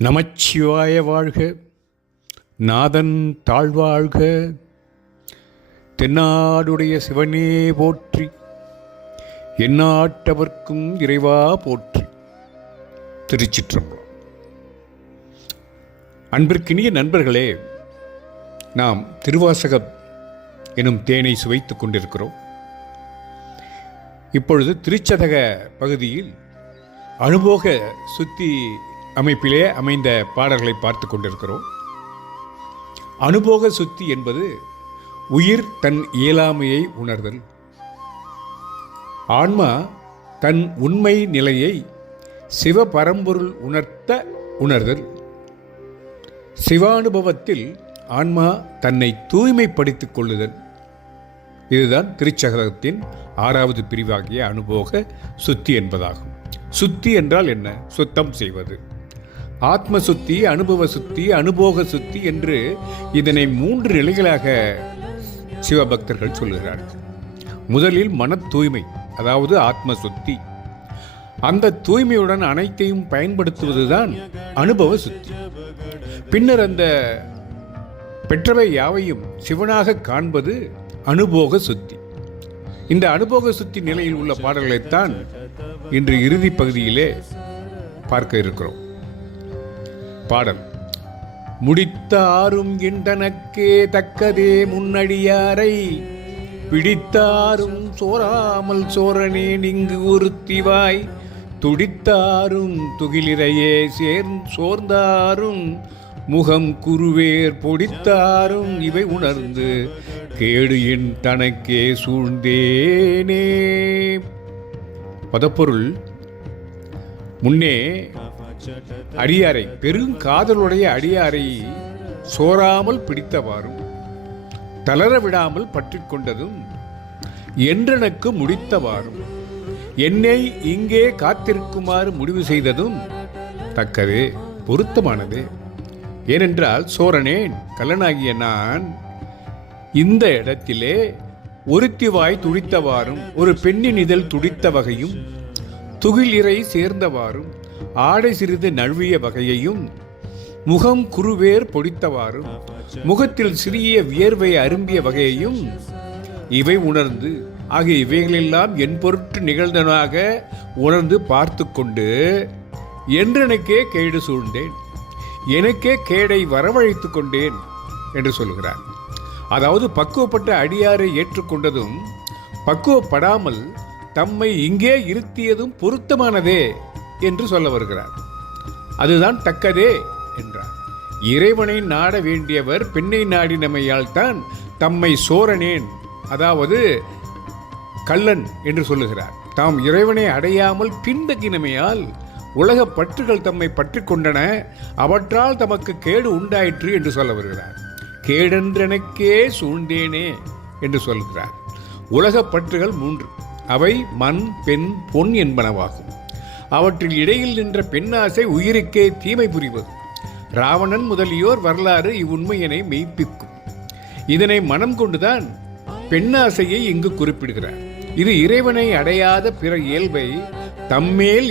நமச்சிவாய வாழ்க, நாதன் தாழ்வாழ்க, தென்னாடுடைய சிவனே போற்றி, எந்நாட்டவர்க்கும் இறைவா போற்றி. திருச்சிற்றம்பலம். அன்பிற்கினிய நண்பர்களே, நாம் திருவாசகம் எனும் தேனை சுவைத்துக் கொண்டிருக்கிறோம். இப்பொழுது திருச்சதக பகுதியில் அனுபோக சுத்தி அமைப்பிலே அமைந்த பாடல்களை பார்த்து கொண்டிருக்கிறோம். அனுபோக சுத்தி என்பது உயிர் தன் இயலாமையை உணர்தல். ஆன்மா தன் உண்மை நிலையை சிவபரம்பொருள் உணர்தல். சிவானுபவத்தில் ஆன்மா தன்னை தூய்மைப்படுத்திக் கொள்ளுதல். இதுதான் திருச்சதகத்தின் 6வது பிரிவாகிய அனுபோக சுத்தி என்பதாகும். சுத்தி என்றால் என்ன? சுத்தம் செய்வது. ஆத்ம சுத்தி, அனுபவ சுத்தி, அனுபோக சுத்தி என்று இதனை 3 நிலைகளாக சிவபக்தர்கள் சொல்லுகிறார்கள். முதலில் மன தூய்மை, அதாவது ஆத்ம சுத்தி. அந்த தூய்மையுடன் அனைத்தையும் பயன்படுத்துவதுதான் அனுபவ சுத்தி. பின்னர் அந்த பெற்றவை யாவையும் சிவனாக காண்பது அனுபோக சுத்தி. இந்த அனுபோக சுத்தி நிலையில் உள்ள பாடல்களைத்தான் இன்று இறுதி பகுதியிலே பார்க்க இருக்கிறோம். பாடல்: முடித்தாரும் இண்டனக்கே தக்கதே முன்னடியாரை பிடித்தாரும் சோராமல் சோரனேன் இங்கு ஒருத்திவாய் துடித்தாரும் துகிலிரையே சோர்ந்தாரும் முகம் குருவேர் பொடித்தாரும் இவை உணர்ந்து கேடு என் தனக்கே சூழ்ந்தேனே. பதப்பொருள்: முன்னே அடியாரை, பெரும் காதலுடைய அடியாரை சோராமல் பிடித்தவாறும் தளர விடாமல் பற்றி கொண்டதும் என்றெனக்கு முடித்தவாறும் என்னை இங்கே காத்திருக்குமாறு முடிவு செய்ததும் தக்கதே, பொருத்தமானதே. ஏனென்றால் சோரனேன், கள்ளனாகிய நான் இந்த இடத்திலே ஒருத்திவாய் துடித்தவாறும் ஒரு பெண்ணின் இதழ் துடித்த வகையும் துகில் இறை சேர்ந்தவாறும் ஆடை சிறிது நழுவிய வகையையும் முகம் குருவேர் பொடித்தவாறும் முகத்தில் சிறிய வியர்வை அரும்பிய வகையையும் இவை உணர்ந்து ஆகிய இவைகளெல்லாம் என் பொருட்டு நிகழ்ந்தனாக உணர்ந்து பார்த்து கொண்டு என்றெனக்கே கேடு சூழ்ந்தேன், எனக்கே கேடை வரவழைத்து கொண்டேன் என்று சொல்கிறார். அதாவது பக்குவப்பட்ட அடியாரை ஏற்றுக்கொண்டதும் பக்குவப்படாமல் தம்மை இங்கே இருத்தியதும் பொருத்தமானதே என்று சொல்ல வருகிறார். அதுதான் தக்கதே என்றார். இறைவனை நாட வேண்டியவர் பெண்ணை நாடினமையால் தான் தம்மை சோரனேன், அதாவது கள்ளன் என்று சொல்லுகிறார். தாம் இறைவனை அடையாமல் பின்தங்கினமையால் உலக பற்றுகள் தம்மை பற்றி கொண்டன, அவற்றால் தமக்கு கேடு உண்டாயிற்று என்று சொல்ல வருகிறார். கேடென்றெனக்கே சூழ்ந்தேனே என்று சொல்கிறார். உலக பற்றுகள் 3. அவை மண், பெண், பொன் என்பனவாகும். அவற்றில் இடையில் நின்ற பெண்ணாசை உயிருக்கே தீமை புரிவது. ராவணன் முதலியோர் வரலாறு இவ்வுண்மையினை மெய்ப்பிக்கும். இதனை மனம் கொண்டுதான் பெண்ணாசையை இங்கு குறிப்பிடுகிறார். இது இறைவனை அடையாத பிற இயல்பை தம்மேல்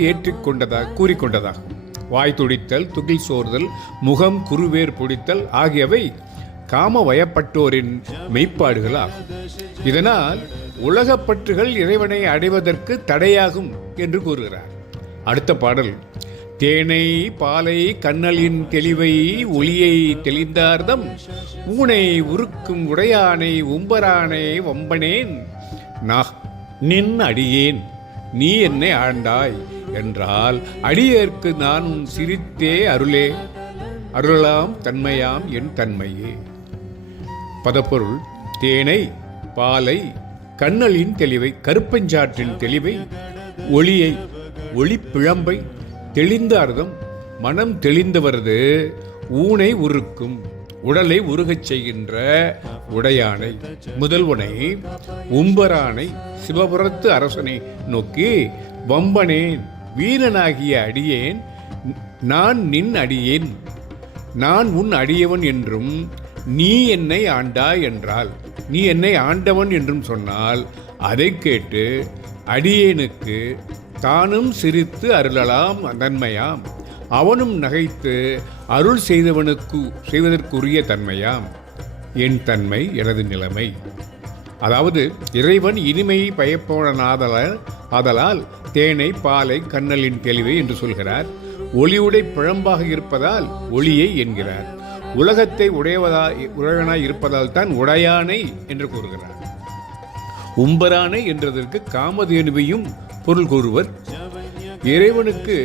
கூறிக்கொண்டதாகும். வாய் துடித்தல், துகில் சோர்தல், முகம் குருவேர் பொடித்தல் ஆகியவை காம வயப்பட்டோரின் மெய்ப்பாடுகள் ஆகும். இதனால் உலகப்பற்றுகள் இறைவனை அடைவதற்கு தடையாகும் என்று கூறுகிறார். அடுத்த பாடல்: தேனை பாலை கண்ணலின் தெளிவை ஒளியை தெளிந்தார்தம் ஊனை உருக்கும் உடையானை உம்பரானை வம்பனேன் நின் அடியேன் நீ என்னை ஆண்டாய் என்றால் அடியேற்கு நான் உன் சிரித்தே அருளாம் தன்மையாம் என் தன்மையே. பதப்பொருள்: தேனை, பாலை, கண்ணலின் தெளிவை, கருப்பஞ்சாற்றின் தெளிவை, ஒளியை, ஒளிப்பிழம்பை, தெளிந்த அர்த்தம், மனம் தெளிந்தவரது, ஊனை உருக்கும், உடலை உருகச் செய்கின்ற உடையானை, முதல்வனை, உம்பரானை, சிவபுரத்து அரசனை நோக்கி வம்பனேன், வீரனாகிய அடியேன், நான் நின் அடியேன், நான் உன் அடியவன் என்றும் நீ என்னை ஆண்டாய் என்றால், நீ என்னை ஆண்டவன் என்றும் சொன்னால் அதை கேட்டு அடியேனுக்கு தானும் சிரித்து அருளலாம் நன்மையாம் அவனும் நகைத்து அருள் செய்வதற்குரிய தன்மையாம் என் தன்மை எனது நிலைமை. அதாவது இறைவன் இனிமையை ஆதலால் தேனை பாலை கண்ணலின் தெளிவை என்று சொல்கிறார். ஒளியுடை பிழம்பாக இருப்பதால் ஒளியை என்கிறார். உலகத்தை உடையவனாய் இருப்பதால் தான் உடையானை என்று கூறுகிறார். உம்பரானை என்றதற்கு காமதேனுவையும் பொருள் கூறுவர். இறைவனுக்கு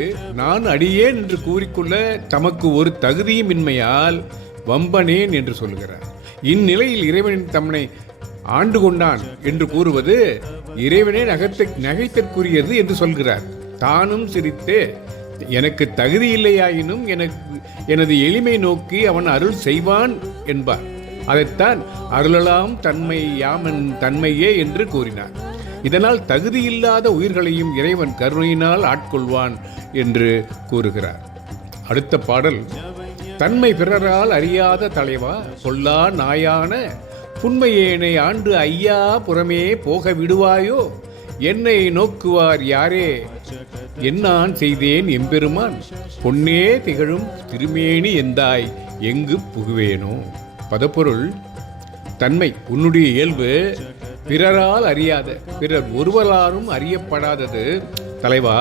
நான் அடியேன் என்று கூறிக்கொள்ள தமக்கு ஒரு தகுதியும் இன்மையால் வம்பனேன் என்று சொல்கிறார். இந்நிலையில் இறைவனின் தம்மை ஆண்டு கொண்டான் என்று கூறுவது இறைவனே நகைத்திற்குரியது என்று சொல்கிறார். தானும் சிரித்து எனக்கு தகுதி இல்லையாயினும் எனது எளிமை நோக்கி அவன் அருள் செய்வான் என்பார். அதைத்தான் அருளலாம் தன்மை யாமன் தன்மையே என்று கூறினார். இதனால் தகுதியில்லாத உயிர்களையும் இறைவன் கருணையினால் ஆட்கொள்வான் என்று கூறுகிறார். அடுத்த பாடல், தன்மை பிறரால் அறியாத தலைவா கொல்லா நாயான புன்மையேனை ஆண்டு ஐயா புறமே போக விடுவாயோ, என்னை நோக்குவார் யாரே என்னான் செய்தேன் எம்பெருமான், பொன்னே திகழும் திருமேனி எந்தாய் எங்கு புகுவேனோ. பதப்பொருள், தன்மை உன்னுடைய இயல்பு பிறரால் அறியாத, பிறர் ஒருவராலும் அறியப்படாதது தலைவா.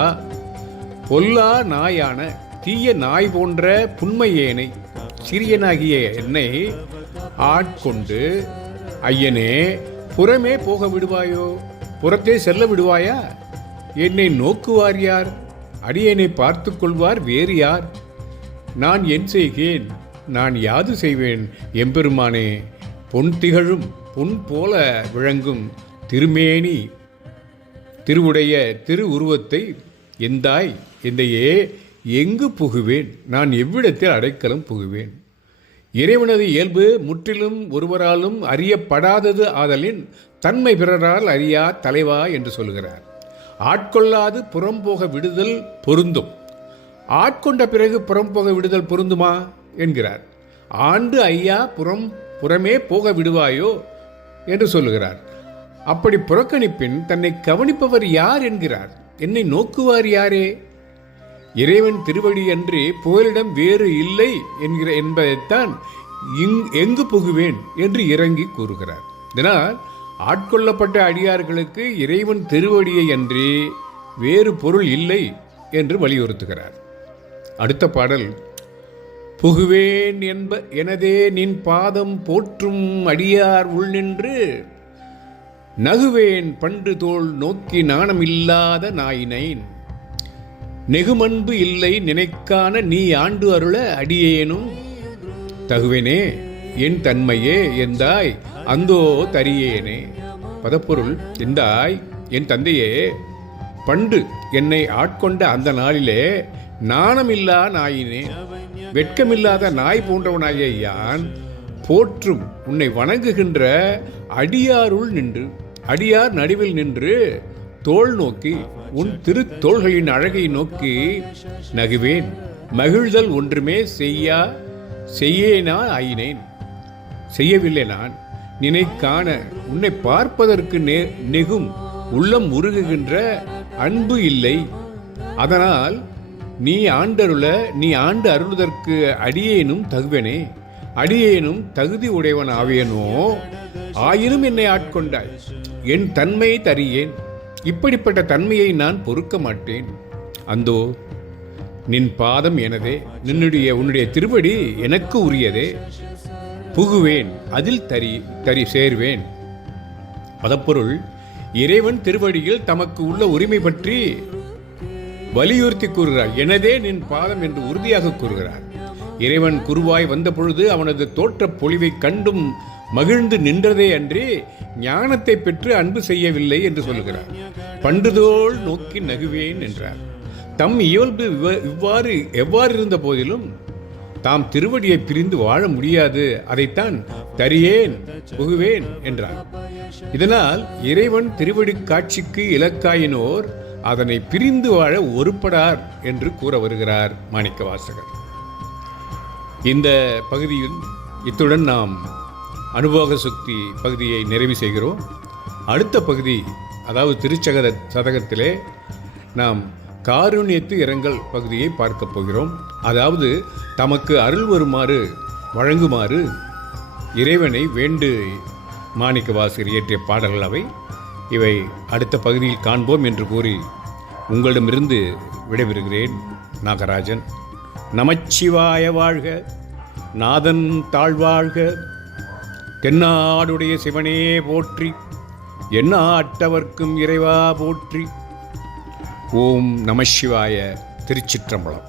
பொல்லா நாயான தீய நாய் போன்ற புன்மையேனை சிறியனாகிய என்னை ஆட்கொண்டு ஐயனே புறமே போக விடுவாயோ, புறத்தே செல்ல விடுவாயா, என்னை நோக்குவார் யார், அடியேனை பார்த்து கொள்வார் வேறு யார், நான் என் செய்கேன், நான் யாது செய்வேன் எம்பெருமானே, பொன் திகழும் பொன் போல விளங்கும் திருமேனி திருவுடைய திரு உருவத்தை எந்தாய் எந்தையே எங்கு புகுவேன், நான் எவ்விடத்தில் அடைக்கலம் புகுவேன். இறைவனது இயல்பு முற்றிலும் ஒருவராலும் அறியப்படாதது ஆதலின் தன்மை பிறரால் அறியா தலைவா என்று சொல்கிறார். ஆட்கொள்ளாது புறம்போக விடுதல் பொருந்தும், ஆட்கொண்ட பிறகு புறம்போக விடுதல் பொருந்துமா என்கிறார். ஆண்டு ஐயா புறமே போக விடுவாயோ என்று சொல்லுகிறார். அப்படி புறக்கணிப்பின் தன்னை கவனிப்பவர் யார் என்கிறார். என்னை நோக்குவார் யாரே, இறைவன் திருவடி அன்றி புகலிடம் வேறு இல்லை என்பதைத்தான் எங்கு புகுவேன் என்று இறங்கி கூறுகிறார். இதனால் ஆட்கொள்ளப்பட்ட அடியார்களுக்கு இறைவன் திருவடியை அன்றி வேறு பொருள் இல்லை என்று வலியுறுத்துகிறார். அடுத்த பாடல், புகுவேன் எனதே நின் பாதம் போற்றும் அடியார் உள் நின்று நகுவேன் பண்டு தோள் நோக்கி நாணமில்லாத நாயினேன், நெகுமன்பு இல்லை நினைக்கான நீ ஆண்டு அருள அடியேனும் தகுவேனே என் தன்மையே எந்தாய் அந்தோ தரியேனே. பதப்பொருள், எந்தாய் என் தந்தையே, பண்டு என்னை ஆட்கொண்ட அந்த நாளிலே நாணமில்லா நாயினே, வெட்கமில்லாத நாய் போன்றவனாகிய யான் போற்றும் உன்னை வணங்குகின்ற அடியாருள் நின்று, அடியார் நடுவில் நின்று தோள் நோக்கி உன் திருத்தோள்களின் அழகை நோக்கி நகுவேன், மகிழ்தல் ஒன்றுமே செய்யேனா ஆயினேன், செய்யவில்லை நான், நினைக்கான உன்னை பார்ப்பதற்கு நெகும் உள்ளம் உருகுகின்ற அன்பு இல்லை, அதனால் நீ ஆண்டு அருளுதற்கு அடியேனும் தகுவனே, அடியேனும் தகுதி உடையவன் ஆவேனோ, ஆயினும் என்னை ஆட்கொண்டாய், என் தன்மையை தரியேன், இப்படிப்பட்ட தன்மையை நான் பொறுக்க மாட்டேன். அந்தோ நின் பாதம் எனதே, உன்னுடைய திருவடி எனக்கு உரியதே, புகுவேன் அதில் சேர்வேன். பதப்பொருள், இறைவன் திருவடியில் தமக்கு உள்ள உரிமை பற்றி வலியுறுத்தி கூறுகிறார். எனதே நின் பாதம் என்று உறுதியாக கூறுகிறார். இறைவன் குருவாய் வந்த பொழுது அவனது தோற்ற பொலிவை கண்டும் மகிழ்ந்து நின்றதே அன்றி ஞானத்தை பெற்று அன்பு செய்யவில்லை என்று சொல்கிறார். பண்டுதோள் நோக்கி நகுவேன் என்றார். தம் இயல்பு எவ்வாறு இருந்த போதிலும் தாம் திருவடியை பிரிந்து வாழ முடியாது, அதைத்தான் தரியேன் புகுவேன் என்றார். இதனால் இறைவன் திருவடி காட்சிக்கு இலக்காயினோர் அதனை பிரிந்து வாழ ஒருப்படார் என்று கூற வருகிறார் மாணிக்கவாசகர். இந்த பகுதியில் இத்துடன் நாம் அனுபோக சுக்தி பகுதியை நிறைவு செய்கிறோம். அடுத்த பகுதி, அதாவது திருச்சகத சதகத்திலே நாம் காருண்யத்து இரங்கல் பகுதியை பார்க்கப் போகிறோம். அதாவது தமக்கு அருள் வழங்குமாறு இறைவனை வேண்டு மாணிக்க வாசகர் இயற்றிய பாடல்கள் அவை. இவை அடுத்த பகுதியில் காண்போம் என்று கூறி உங்களிடமிருந்து விடைபெறுகிறேன். நாகராஜன். நமச்சிவாய வாழ்க, நாதன் தாழ்வாழ்க, தென்னாடுடைய சிவனே போற்றி, எந்நாட்டவர்க்கும் இறைவா போற்றி. ஓம் நமசிவாய. திருச்சிற்றம்பலம்.